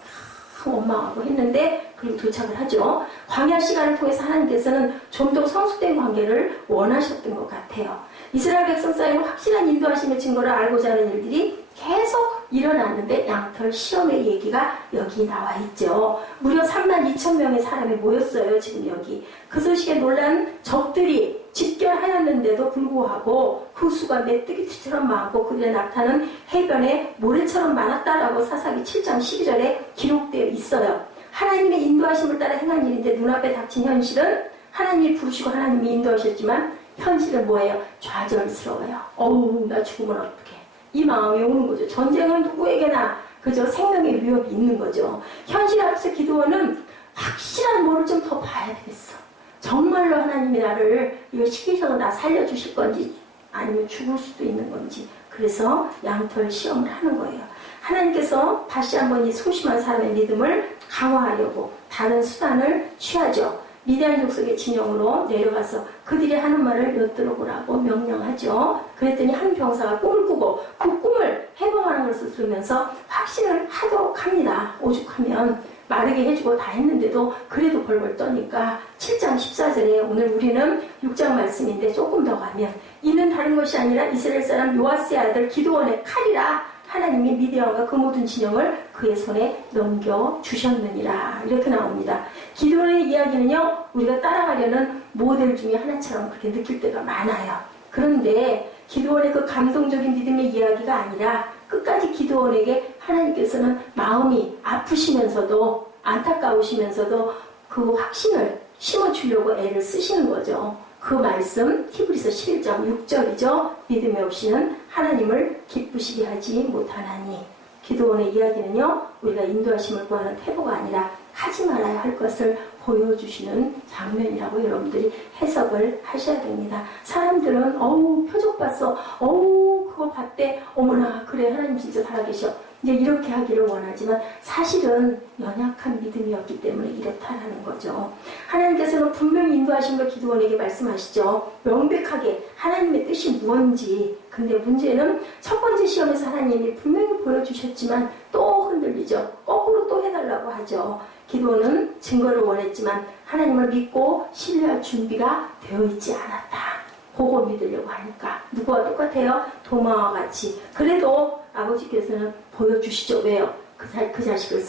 원망하고 했는데 그리고 도착을 하죠. 광야 시간을 통해서 하나님께서는 좀 더 성숙된 관계를 원하셨던 것 같아요. 이스라엘 백성 사이에 확실한 인도하심의 증거를 알고자 하는 일들이 계속 일어났는데 양털 시험의 얘기가 여기 나와 있죠. 무려 32,000명의 사람이 모였어요. 지금 여기. 그 소식에 놀란 적들이 집결하였는데도 불구하고 그 수가 메뚜기처럼 많고 그들의 낙타는 해변에 모래처럼 많았다라고 사사기 7장 12절에 기록되어 있어요. 하나님의 인도하심을 따라 행한 일인데 눈앞에 닥친 현실은 하나님이 부르시고 하나님이 인도하셨지만 현실은 뭐예요? 좌절스러워요. 어우 나 죽으면 어떡해. 이 마음이 오는 거죠. 전쟁은 누구에게나 그저 생명의 위협이 있는 거죠. 현실 앞에서 기도원은 확실한 뭐를 좀 더 봐야 되겠어. 정말로 하나님이 나를 이거 시키셔서 나 살려주실 건지 아니면 죽을 수도 있는 건지 그래서 양털 시험을 하는 거예요. 하나님께서 다시 한번 이 소심한 사람의 믿음을 강화하려고 다른 수단을 취하죠. 미디안 족속의 진영으로 내려가서 그들이 하는 말을 엿들어보라고 명령하죠. 그랬더니 한 병사가 꿈을 꾸고 그 꿈을 해몽하는 것을 들으면서 확신을 하도록 합니다. 오죽하면 마르게 해주고 다 했는데도 그래도 벌벌 떠니까 7장 14절에 오늘 우리는 6장 말씀인데 조금 더 가면 이는 다른 것이 아니라 이스라엘 사람 요아스의 아들 기드온의 칼이라 하나님이 미디안과 그 모든 진영을 그의 손에 넘겨주셨느니라 이렇게 나옵니다. 기드온의 이야기는요 우리가 따라가려는 모델 중에 하나처럼 그렇게 느낄 때가 많아요. 그런데 기드온의 그 감동적인 믿음의 이야기가 아니라 끝까지 기드온에게 하나님께서는 마음이 아프시면서도 안타까우시면서도 그 확신을 심어주려고 애를 쓰시는 거죠. 그 말씀 히브리서 11장 6절이죠. 믿음이 없이는 하나님을 기쁘시게 하지 못하나니. 기드온의 이야기는요 우리가 인도하심을 구하는 태도가 아니라 하지 말아야 할 것을 보여주시는 장면이라고 여러분들이 해석을 하셔야 됩니다. 사람들은 어우 표적 봤어 어우 그거 봤대 어머나 그래 하나님 진짜 살아계셔 이제 이렇게 하기를 원하지만 사실은 연약한 믿음이었기 때문에 이렇다라는 거죠. 하나님께서는 분명히 인도하신 걸 기드온에게 말씀하시죠. 명백하게 하나님의 뜻이 무언지. 근데 문제는 첫 번째 시험에서 하나님이 분명히 보여주셨지만 또 흔들리죠. 거꾸로 또 해달라고 하죠. 기드온은 증거를 원했지만 하나님을 믿고 신뢰할 준비가 되어 있지 않았다. 그거 믿으려고 하니까 누구와 똑같아요? 도마와 같이. 그래도 아버지께서는 보여주시죠. 왜요? 그 자식을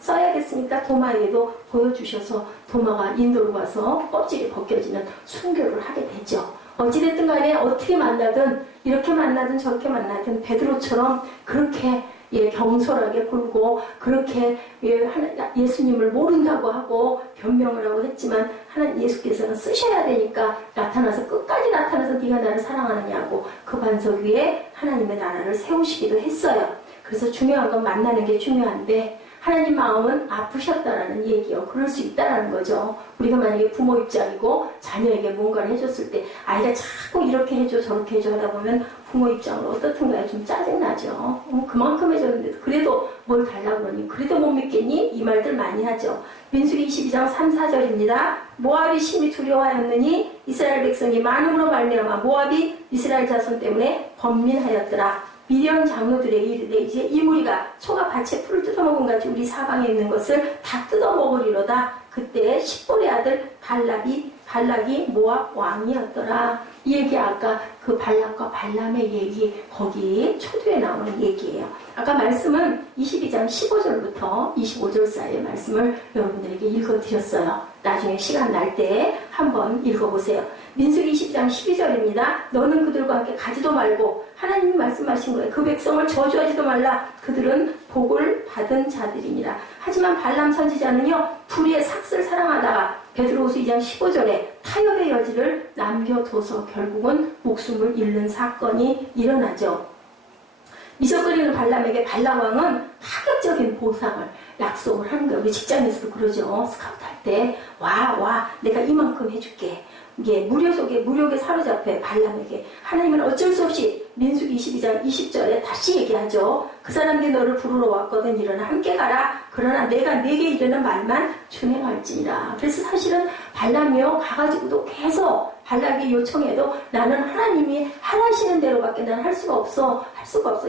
써야겠으니까 도마에게도 보여주셔서 도마가 인도로 가서 껍질이 벗겨지는 순교를 하게 되죠. 어찌됐든 간에 어떻게 만나든 이렇게 만나든 저렇게 만나든 베드로처럼 그렇게 경솔하게 굴고 그렇게 예수님을 모른다고 하고 변명을 하고 했지만 하나님 예수께서는 쓰셔야 되니까 나타나서 끝까지 나타나서 네가 나를 사랑하느냐고 그 반석 위에 하나님의 나라를 세우시기도 했어요. 그래서 중요한 건 만나는 게 중요한데 하나님 마음은 아프셨다라는 얘기요. 그럴 수 있다라는 거죠. 우리가 만약에 부모 입장이고 자녀에게 뭔가를 해줬을 때 아이가 자꾸 이렇게 해줘 저렇게 해줘 하다 보면 부모 입장으로 어떻든가요? 좀 짜증나죠. 그만큼 해줬는데 그래도 뭘 달라고 그러니 그래도 못 믿겠니? 이 말들 많이 하죠. 민수기 22장 3, 4절입니다. 모압이 심히 두려워하였느니 이스라엘 백성이 많음으로 말미암아 모압이 이스라엘 자손 때문에 번민하였더라. 미디안 장로들에게 이르되 이제 이 무리가 소가 밭에 풀을 뜯어먹은 같이 우리 사방에 있는 것을 다 뜯어먹으리로다. 그때 십볼의 아들 발락이 모압 왕이었더라. 이 얘기 아까 그 발락과 발람의 얘기 거기 초두에 나오는 얘기예요. 아까 말씀은 22장 15절부터 25절 사이의 말씀을 여러분들에게 읽어드렸어요. 나중에 시간 날 때 한번 읽어보세요. 민수기 22장 12절입니다. 너는 그들과 함께 가지도 말고 하나님이 말씀하신 거예요. 그 백성을 저주하지도 말라. 그들은 복을 받은 자들이니라. 하지만 발람 선지자는요. 불의의 삭슬 사랑하다가 베드로후서 2장 15절에 타협의 여지를 남겨둬서 결국은 목숨을 잃는 사건이 일어나죠. 이적거리는 발람에게 발람 왕은 파격적인 보상을 약속을 하는 거예요. 우리 직장에서도 그러죠. 스카우트 할 때 와 내가 이만큼 해줄게. 이게 무력에 사로잡혀 발람에게 하나님은 어쩔 수 없이 민수기 22장 20절에 다시 얘기하죠. 그 사람들이 너를 부르러 왔거든. 일어나 함께 가라. 그러나 내가 네게 이르는 말만 준행할지니라. 그래서 사실은 발람이요 가가지고도 계속 발락이 요청해도 나는 하나님이 하라시는 대로밖에 난 할 수가 없어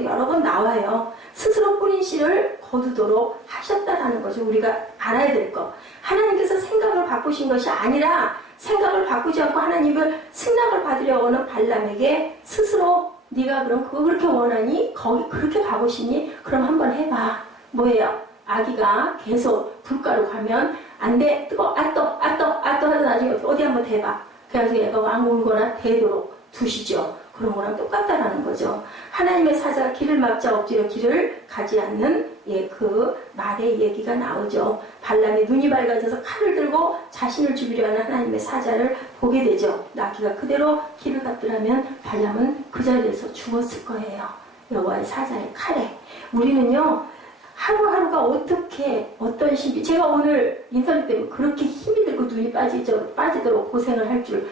여러 번 나와요. 스스로 뿌린 씨를 거두도록 하셨다라는 거죠. 우리가 알아야 될 거. 하나님께서 생각을 바꾸신 것이 아니라 생각을 바꾸지 않고 하나님을 승낙을 받으려고 하는 발람에게 스스로 네가 그럼 그거 그렇게 원하니? 거기 그렇게 가고 싶니? 그럼 한번 해봐. 뭐예요? 아기가 계속 불가로 가면 안 돼. 뜨거 아떠 하다 나중에 어디 한번 대봐. 그래서 얘가 왕 울거나 되도록 두시죠. 그런 거랑 똑같다라는 거죠. 하나님의 사자가 길을 막자 엎드려 길을 가지 않는 그 말의 얘기가 나오죠. 발람이 눈이 밝아져서 칼을 들고 자신을 죽이려 하는 하나님의 사자를 보게 되죠. 나귀가 그대로 길을 갔더라면 발람은 그 자리에서 죽었을 거예요. 여호와의 사자의 칼에. 우리는요. 하루하루가 어떤 신비. 제가 오늘 인터넷 때문에 그렇게 힘이 들고 눈이 빠지도록 고생을 할 줄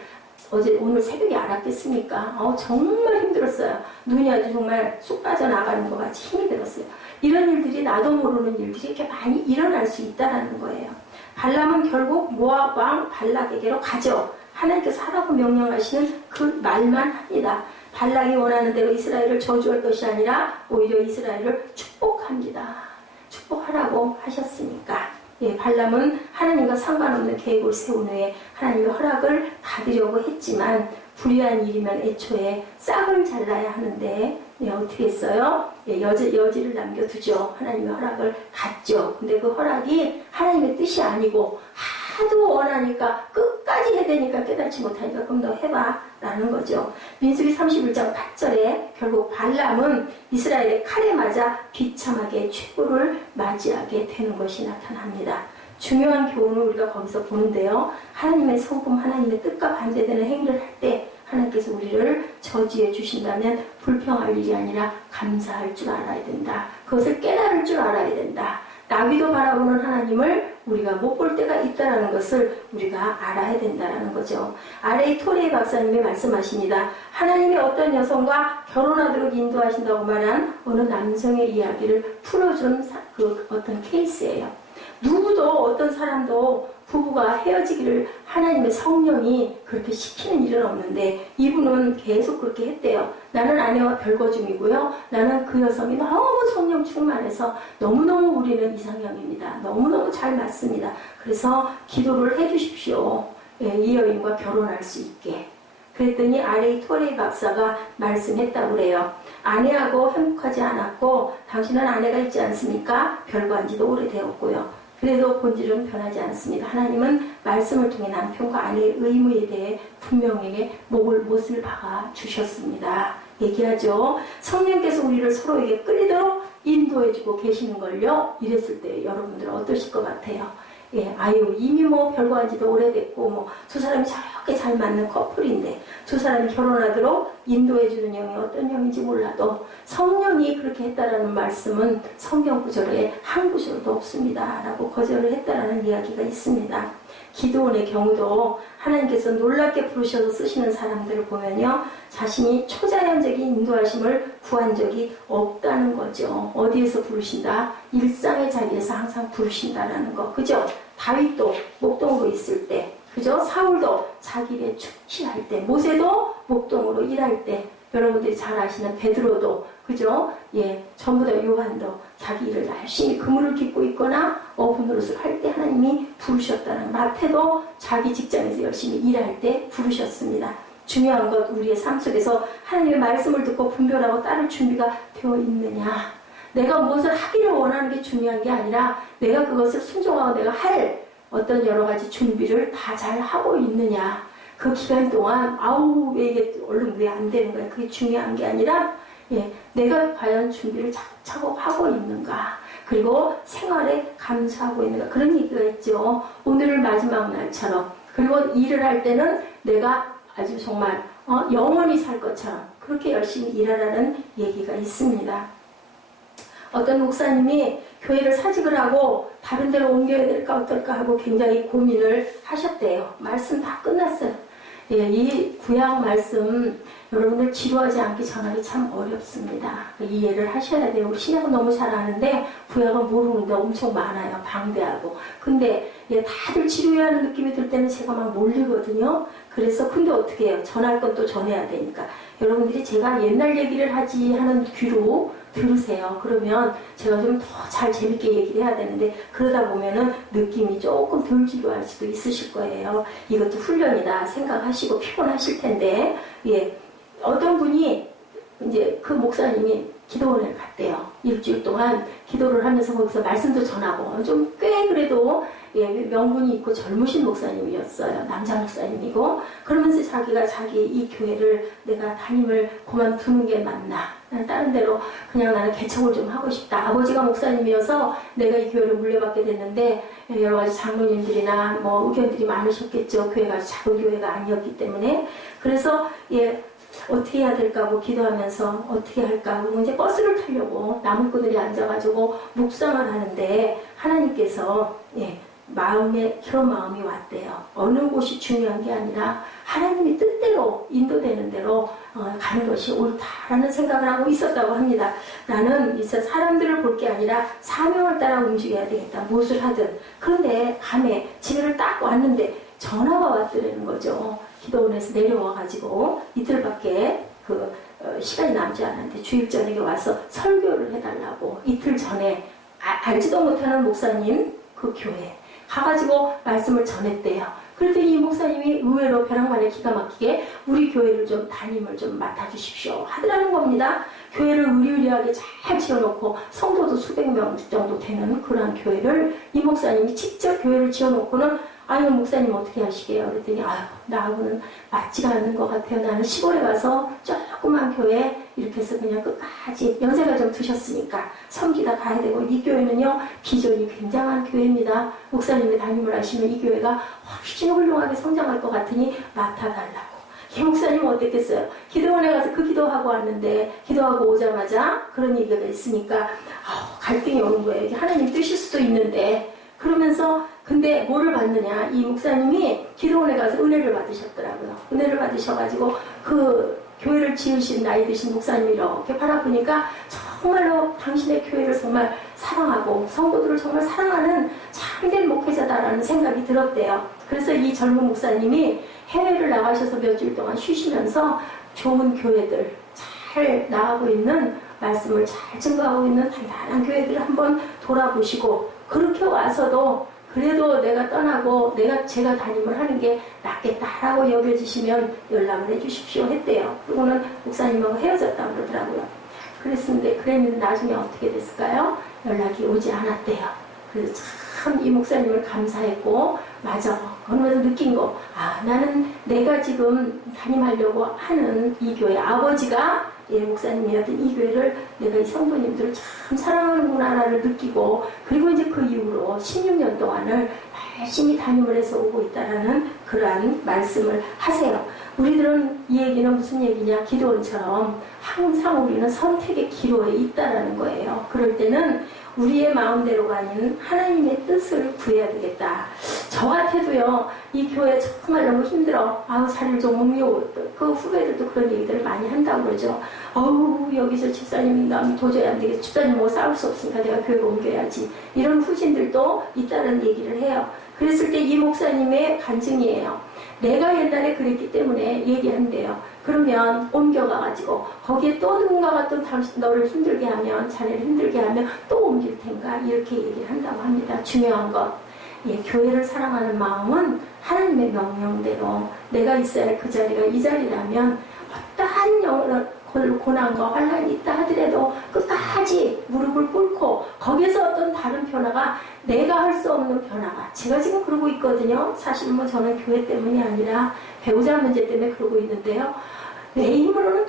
오늘 새벽에 알았겠습니까? 정말 힘들었어요. 눈이 아주 정말 쑥 빠져나가는 것 같이 힘이 들었어요. 이런 일들이 나도 모르는 일들이 이렇게 많이 일어날 수 있다는 거예요. 발람은 결국 모압 왕 발락에게로 가죠. 하나님께서 하라고 명령하시는 그 말만 합니다. 발락이 원하는 대로 이스라엘을 저주할 것이 아니라 오히려 이스라엘을 축복합니다. 축복하라고 하셨으니까. 발람은 하나님과 상관없는 계획을 세운 후에 하나님의 허락을 받으려고 했지만 불의한 일이면 애초에 싹을 잘라야 하는데 어떻게 했어요? 여지를 남겨두죠. 하나님의 허락을 받죠. 근데 그 허락이 하나님의 뜻이 아니고 하도 원하니까 끝까지 해야 되니까 깨닫지 못하니까 그럼 너 해봐 라는 거죠. 민수기 31장 8절에 결국 발람은 이스라엘의 칼에 맞아 비참하게 최후를 맞이하게 되는 것이 나타납니다. 중요한 교훈을 우리가 거기서 보는데요. 하나님의 성품, 하나님의 뜻과 반대되는 행위를 할 때 하나님께서 우리를 저지해 주신다면 불평할 일이 아니라 감사할 줄 알아야 된다. 그것을 깨달을 줄 알아야 된다. 나귀도 바라보는 하나님을 우리가 못 볼 때가 있다는 것을 우리가 알아야 된다는 거죠. R.A. 토레이 박사님이 말씀하십니다. 하나님이 어떤 여성과 결혼하도록 인도하신다고 말한 어느 남성의 이야기를 풀어준 그 어떤 케이스예요. 누구도 어떤 사람도 부부가 헤어지기를 하나님의 성령이 그렇게 시키는 일은 없는데 이분은 계속 그렇게 했대요. 나는 아내와 별거 중이고요. 나는 그 여성이 너무 성령 충만해서 너무너무 우리는 이상형입니다. 너무너무 잘 맞습니다. 그래서 기도를 해주십시오. 이 여인과 결혼할 수 있게. 그랬더니 R.A. 토레이 박사가 말씀했다고 그래요. 아내하고 행복하지 않았고 당신은 아내가 있지 않습니까? 별거한 지도 오래되었고요. 그래도 본질은 변하지 않습니다. 하나님은 말씀을 통해 남편과 아내의 의무에 대해 분명하게 못을 박아 주셨습니다. 얘기하죠. 성령께서 우리를 서로에게 끌리도록 인도해주고 계시는 걸요. 이랬을 때 여러분들은 어떠실 것 같아요? 이미 별거 한 지도 오래됐고 두 사람이 저렇게 잘 맞는 커플인데 두 사람이 결혼하도록 인도해주는 영이 어떤 영인지 몰라도 성령이 그렇게 했다라는 말씀은 성경 구절에 한 구절도 없습니다 라고 거절을 했다라는 이야기가 있습니다. 기드온의 경우도 하나님께서 놀랍게 부르셔서 쓰시는 사람들을 보면요, 자신이 초자연적인 인도하심을 구한 적이 없다는 거죠. 어디에서 부르신다? 일상의 자리에서 항상 부르신다라는 거, 그죠? 다윗도 목동으로 있을 때, 그죠? 사울도 자기 일에 충실할 때, 모세도 목동으로 일할 때, 여러분들이 잘 아시는 베드로도, 그죠? 예, 전부 다 요한도 자기 일을 열심히 그물을 깃고 있거나 어부 노릇을 할 때 하나님이 부르셨다는, 마태도 자기 직장에서 열심히 일할 때 부르셨습니다. 중요한 것, 우리의 삶 속에서 하나님의 말씀을 듣고 분별하고 따를 준비가 되어 있느냐, 내가 무엇을 하기를 원하는 게 중요한 게 아니라 내가 그것을 순종하고 내가 할 어떤 여러 가지 준비를 다 잘 하고 있느냐, 그 기간 동안 아우 왜 이게 얼른 왜 안 되는 거야, 그게 중요한 게 아니라 예, 내가 과연 준비를 차곡차곡 하고 있는가, 그리고 생활에 감사하고 있는가, 그런 얘기가 있죠. 오늘을 마지막 날처럼, 그리고 일을 할 때는 내가 아주 정말 영원히 살 것처럼 그렇게 열심히 일하라는 얘기가 있습니다. 어떤 목사님이 교회를 사직을 하고 다른 데로 옮겨야 될까 어떨까 하고 굉장히 고민을 하셨대요. 말씀 다 끝났어요. 예, 이 구약 말씀 여러분들 지루하지 않게 전하기 참 어렵습니다. 이해를 하셔야 돼요. 우리 신약은 너무 잘 아는데 구약은 모르는데 엄청 많아요. 방대하고. 근데 예, 다들 지루해하는 느낌이 들 때는 제가 막 몰리거든요. 그래서 근데 어떻게 해요? 전할 건 또 전해야 되니까. 여러분들이 제가 옛날 얘기를 하지 하는 귀로 들으세요. 그러면 제가 좀 더 잘 재밌게 얘기를 해야 되는데 그러다 보면은 느낌이 조금 덜 지루할 수도 있으실 거예요. 이것도 훈련이다 생각하시고 피곤하실 텐데, 예, 어떤 분이 이제 그 목사님이 기도원에 갔대요. 일주일 동안 기도를 하면서 거기서 말씀도 전하고 좀 꽤 그래도 예, 명분이 있고 젊으신 목사님이었어요. 남자 목사님이고. 그러면서 자기가 자기 이 교회를 내가 담임을 그만두는 게 맞나, 다른 데로 그냥 나는 개척을 좀 하고 싶다. 아버지가 목사님이어서 내가 이 교회를 물려받게 됐는데 여러 가지 장로님들이나 뭐 의견들이 많으셨겠죠. 교회가 작은 교회가 아니었기 때문에. 그래서 예, 어떻게 해야 될까 하고 기도하면서 어떻게 할까 하고 이제 버스를 타려고 나무꾼들이 앉아가지고 묵상을 하는데 하나님께서 예, 마음에 그런 마음이 왔대요. 어느 곳이 중요한 게 아니라 하나님이 뜻대로 인도되는 대로 가는 것이 옳다라는 생각을 하고 있었다고 합니다. 나는 이제 사람들을 볼 게 아니라 사명을 따라 움직여야 되겠다. 무엇을 하든. 그런데 밤에 집에를 딱 왔는데 전화가 왔더라는 거죠. 기도원에서 내려와가지고 이틀밖에 시간이 남지 않았는데 주일 저녁에 와서 설교를 해달라고, 이틀 전에 알지도 못하는 목사님 그 교회 가가지고 말씀을 전했대요. 그랬더니 이 목사님이 의외로 벼랑간에 기가 막히게 우리 교회를 좀 담임을 좀 맡아주십시오 하더라는 겁니다. 교회를 의리의리하게 잘 지어놓고 성도도 수백 명 정도 되는 그런 교회를 이 목사님이 직접 교회를 지어놓고는 아유 목사님 어떻게 하시게요? 그랬더니 아유 나하고는 맞지가 않는 것 같아요. 나는 시골에 가서 조그만 교회 이렇게 해서 그냥 끝까지 연세가 좀 드셨으니까 섬기다 가야 되고, 이 교회는요 비전이 굉장한 교회입니다. 목사님이 담임을 하시면 이 교회가 훨씬 훌륭하게 성장할 것 같으니 맡아달라고. 이 목사님은 어땠겠어요? 기도원에 가서 그 기도하고 왔는데 기도하고 오자마자 그런 얘기가 있으니까 갈등이 오는 거예요. 하나님 뜻일 수도 있는데. 그러면서 근데 뭐를 받느냐, 이 목사님이 기도원에 가서 은혜를 받으셨더라고요. 은혜를 받으셔가지고 그 교회를 지으신 나이 드신 목사님이 이렇게 바라보니까 정말로 당신의 교회를 정말 사랑하고 성도들을 정말 사랑하는 참된 목회자다라는 생각이 들었대요. 그래서 이 젊은 목사님이 해외를 나가셔서 몇 주일 동안 쉬시면서 좋은 교회들, 잘 나가고 있는 말씀을 잘 증거하고 있는 단단한 교회들을 한번 돌아보시고, 그렇게 와서도 그래도 내가 떠나고 제가 담임을 하는 게 낫겠다라고 여겨지시면 연락을 해주십시오 했대요. 그리고는 목사님하고 헤어졌다고 그러더라고요. 그랬는데 나중에 어떻게 됐을까요? 연락이 오지 않았대요. 그래서 참 이 목사님을 감사했고, 맞아. 그러면서 느낀 거, 나는 내가 지금 담임하려고 하는 이 교회 아버지가 목사님이 어떤 이 교회를 내가 이 성도님들을 참 사랑하는구나를 느끼고, 그리고 이제 그 이후로 16년 동안을 열심히 담임을 해서 오고 있다라는 그러한 말씀을 하세요. 우리들은 이 얘기는 무슨 얘기냐? 기도원처럼 항상 우리는 선택의 기로에 있다라는 거예요. 그럴 때는 우리의 마음대로가 아닌 하나님의 뜻을 구해야 되겠다. 저 같아도요, 이 교회 정말 너무 힘들어. 자리를 좀 옮겨. 그 후배들도 그런 얘기들을 많이 한다고 그러죠. 여기서 집사님이 나면 도저히 안 되겠어. 집사님하고 싸울 수 없으니까 내가 교회를 옮겨야지. 이런 후진들도 있다는 얘기를 해요. 그랬을 때 이 목사님의 간증이에요. 내가 옛날에 그랬기 때문에 얘기한대요. 그러면 옮겨가가지고 거기에 또 누군가가 또 너를 힘들게 하면, 자네를 힘들게 하면 또 옮길 텐가, 이렇게 얘기를 한다고 합니다. 중요한 것, 교회를 사랑하는 마음은 하나님의 명령대로 내가 있어야 할 그 자리가 이 자리라면 어떠한 고난과 환란이 있다 하더라도 끝까지 무릎을 꿇고 거기에서 어떤 다른 변화가, 내가 할 수 없는 변화가, 제가 지금 그러고 있거든요. 사실 저는 교회 때문이 아니라 배우자 문제 때문에 그러고 있는데요. 내 힘으로는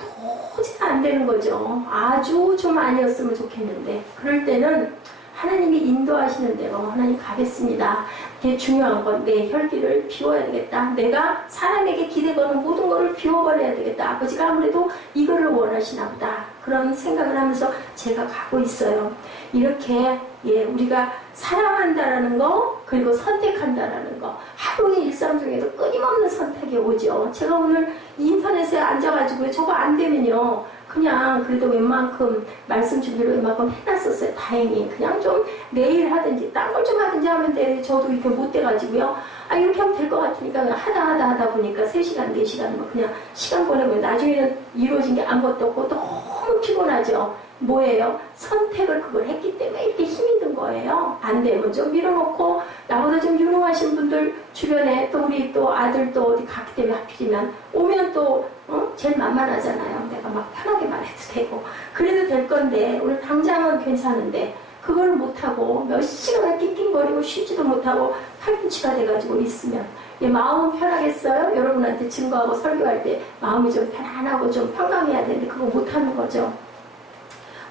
도저히 안 되는 거죠. 아주 좀 아니었으면 좋겠는데, 그럴 때는 하나님이 인도하시는 대로 하나님 가겠습니다. 이게 중요한 건 내 혈기를 비워야 되겠다. 내가 사람에게 기대거는 모든 것을 비워버려야 되겠다. 아버지가 아무래도 이거를 원하시나 보다. 그런 생각을 하면서 제가 가고 있어요. 이렇게 우리가 사랑한다라는 거, 그리고 선택한다라는 거, 하루의 일상 중에도 끊임없는 선택이 오죠. 제가 오늘 인터넷에 앉아가지고 저거 안 되면요, 그냥 그래도 웬만큼 말씀 준비를 웬만큼 해놨었어요. 다행히. 그냥 좀 내일 하든지 딴 걸 좀 하든지 하면 돼. 저도 이렇게 못 돼가지고요. 이렇게 하면 될 것 같으니까 그냥 하다 보니까 3시간, 4시간 그냥 시간 보내고, 나중에는 이루어진 게 아무것도 없고 너무 피곤하죠. 뭐예요? 선택을 그걸 했기 때문에 이렇게 힘이 든 거예요. 안 되면 좀 밀어놓고, 나보다 좀 유능하신 분들 주변에 또 우리 또 아들 또 어디 갔기 때문에 하필이면 오면 또 제일 만만하잖아요. 내가 막 편하게 말해도 되고 그래도 될 건데, 오늘 당장은 괜찮은데 그걸 못하고 몇 시간을 낑낑거리고 쉬지도 못하고 팔꿈치가 돼가지고 있으면 마음은 편하겠어요? 여러분한테 증거하고 설교할 때 마음이 좀 편안하고 좀 평강해야 되는데 그거 못하는 거죠.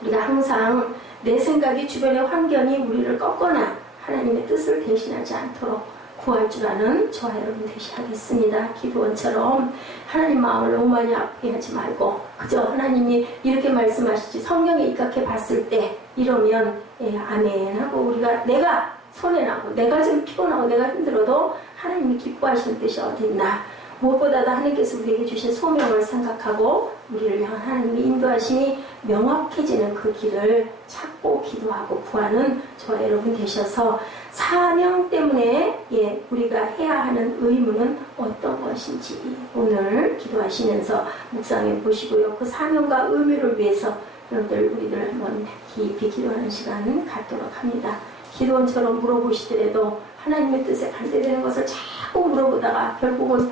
우리가 항상 내 생각이, 주변의 환경이 우리를 꺾거나 하나님의 뜻을 대신하지 않도록 구할 줄 아는 저와 여러분 되시겠습니다. 기도원처럼 하나님 마음을 너무 많이 아프게 하지 말고 그저 하나님이 이렇게 말씀하시지, 성경에 입각해 봤을 때 이러면 아멘 하고, 우리가 내가 손해나고 내가 좀 피곤하고 내가 힘들어도 하나님이 기뻐하시는 뜻이 어디 있나, 무엇보다도 하나님께서 우리에게 주신 소명을 생각하고 우리를 향한 하나님의 인도하심이 명확해지는 그 길을 찾고 기도하고 구하는 저와 여러분 되셔서, 사명 때문에 우리가 해야 하는 의무는 어떤 것인지 오늘 기도하시면서 묵상해 보시고요. 그 사명과 의무를 위해서 여러분들 우리들 한번 깊이 기도하는 시간 갖도록 합니다. 기도원처럼 물어보시더라도 하나님의 뜻에 반대되는 것을 자꾸 물어보다가 결국은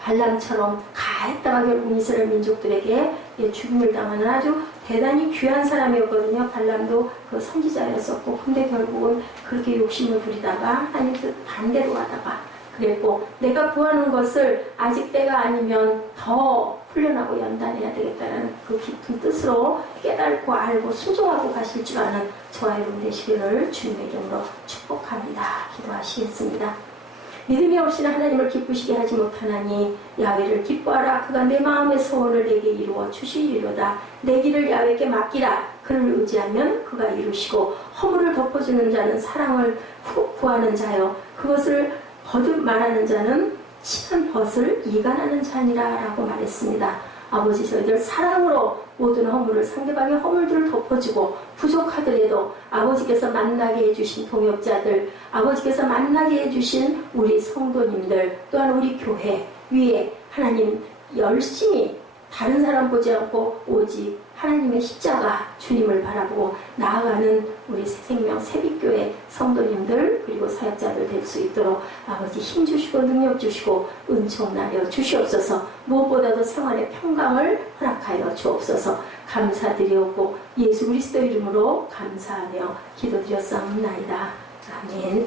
발람처럼 가했다가 결국 이스라엘 민족들에게 죽임을 당하는 아주 대단히 귀한 사람이었거든요. 발람도 그 선지자였었고, 근데 결국은 그렇게 욕심을 부리다가 하나님 뜻 반대로 가다가 그랬고, 내가 구하는 것을 아직 때가 아니면 더 훈련하고 연단해야 되겠다는 그 깊은 뜻으로 깨닫고 알고 순종하고 가실 줄 아는 저와 여러분 되시기를 주님의 이름으로 축복합니다. 기도하시겠습니다. 믿음이 없이는 하나님을 기쁘시게 하지 못하나니 야훼를 기뻐하라. 그가 내 마음의 소원을 내게 이루어 주시리로다. 내 길을 야훼께 맡기라. 그를 의지하면 그가 이루시고, 허물을 덮어주는 자는 사랑을 구하는 자요, 그것을 거듭 말하는 자는 친한 벗을 이간하는 자니라 라고 말했습니다. 아버지, 저희들 사랑으로 모든 허물을, 상대방의 허물들을 덮어주고, 부족하더라도 아버지께서 만나게 해주신 동역자들, 아버지께서 만나게 해주신 우리 성도님들, 또한 우리 교회 위에 하나님 열심히 다른 사람 보지 않고 오직 하나님의 십자가 주님을 바라보고 나아가는 우리 새생명 새빛교회 성도님들, 그리고 사역자들 될 수 있도록 아버지 힘 주시고 능력 주시고 은총 나려 주시옵소서. 무엇보다도 생활의 평강을 허락하여 주옵소서. 감사드리옵고 예수 그리스도 이름으로 감사하며 기도드렸사옵나이다. 아멘.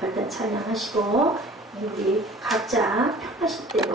결단 찬양하시고 우리 각자 편하실 대로